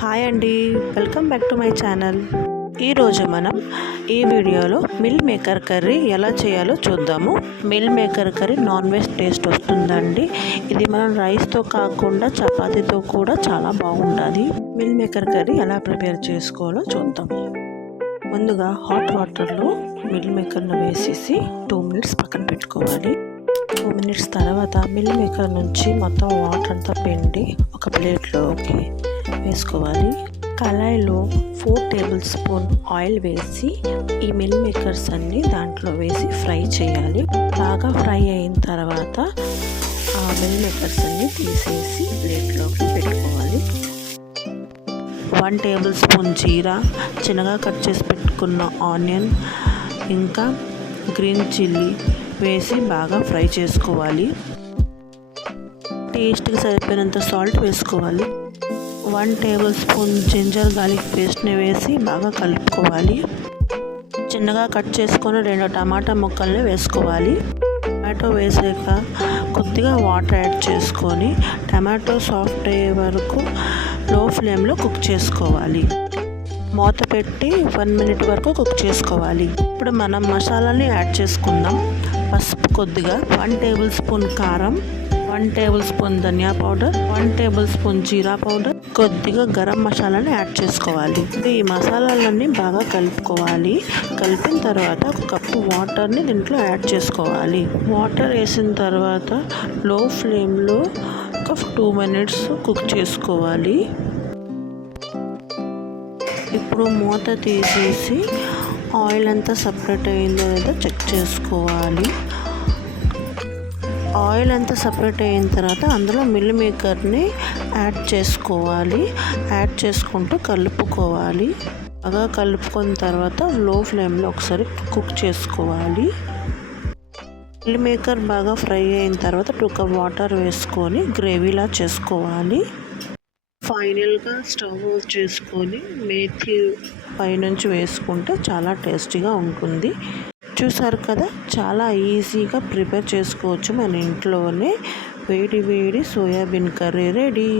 Hi అండి, welcome back to my channel. ఈరోజు మనం ఈ వీడియోలో మిల్ మేకర్ కర్రీ ఎలా చేయాలో చూద్దాము. Meal maker curry non veg taste వస్తుందండి. ఇది మనం రైస్తో కాకుండా చపాతీతో కూడా చాలా బాగుంటుంది. మిల్ మేకర్ కర్రీ ఎలా ప్రిపేర్ చేసుకోవాలో చూద్దాం. ముందుగా హాట్ వాటర్లో మిల్ మేకర్ను వేసేసి 2 minutes పక్కన పెట్టుకోవాలి. 2 minutes తర్వాత మిల్ మేకర్ నుంచి మొత్తం వాటర్ అంతా పిండి ఒక ప్లేట్లోకి వేసుకోవాలి. కళాయిలో 4 tablespoon ఆయిల్ వేసి ఈ మిల్ మేకర్స్ అన్నీ దాంట్లో వేసి ఫ్రై చేయాలి. బాగా ఫ్రై అయిన తర్వాత ఆ మిల్ మేకర్స్ అన్నీ తీసేసి ప్లేట్లోకి పెట్టుకోవాలి. 1 tablespoon జీరా, చిన్నగా కట్ చేసి పెట్టుకున్న ఆనియన్, ఇంకా గ్రీన్ చిల్లీ వేసి బాగా ఫ్రై చేసుకోవాలి. టేస్ట్కి సరిపోయినంత సాల్ట్ వేసుకోవాలి. 1 tablespoon జింజర్ గార్లిక్ పేస్ట్ని వేసి బాగా కలుపుకోవాలి. చిన్నగా కట్ చేసుకొని 2 టమాటా ముక్కల్ని వేసుకోవాలి. టమాటో వేసాక కొద్దిగా వాటర్ యాడ్ చేసుకొని టమాటో సాఫ్ట్ అయ్యే వరకు లో ఫ్లేమ్లో కుక్ చేసుకోవాలి. మూత పెట్టి 1 minute వరకు కుక్ చేసుకోవాలి. ఇప్పుడు మనం మసాలాని యాడ్ చేసుకుందాం. పసుపు కొద్దిగా, 1 tablespoon కారం, 1 tablespoon ధనియా పౌడర్, 1 tablespoon జీరా పౌడర్, కొద్దిగా గరం మసాలాని యాడ్ చేసుకోవాలి. ఈ మసాలాలన్నీ బాగా కలుపుకోవాలి. కలిపిన తర్వాత 1 కప్పు వాటర్ని దీంట్లో యాడ్ చేసుకోవాలి. వాటర్ వేసిన తర్వాత లో ఫ్లేమ్లో ఒక 2 minutes కుక్ చేసుకోవాలి. ఇప్పుడు మూత తీసేసి ఆయిల్ అంతా సపరేట్ అయిందో లేదో చెక్ చేసుకోవాలి. ఆయిల్ అంతా సపరేట్ అయిన తర్వాత అందులో మిల్ మేకర్ని యాడ్ చేసుకోవాలి. యాడ్ చేసుకుంటూ కలుపుకోవాలి. బాగా కలుపుకున్న తర్వాత లో ఫ్లేమ్లో ఒకసారి కుక్ చేసుకోవాలి. మిల్ మేకర్ బాగా ఫ్రై అయిన తర్వాత 2 cup వాటర్ వేసుకొని గ్రేవీలా చేసుకోవాలి. ఫైనల్గా స్టవ్ ఆఫ్ చేసుకొని మేథి పైనుంచి వేసుకుంటే చాలా టేస్టీగా ఉంటుంది. చూసారు కదా, చాలా ఈజీగా ప్రిపేర్ చేసుకోవచ్చు మన ఇంట్లోనే. వేడి వేడి సోయాబీన్ కర్రీ రెడీ.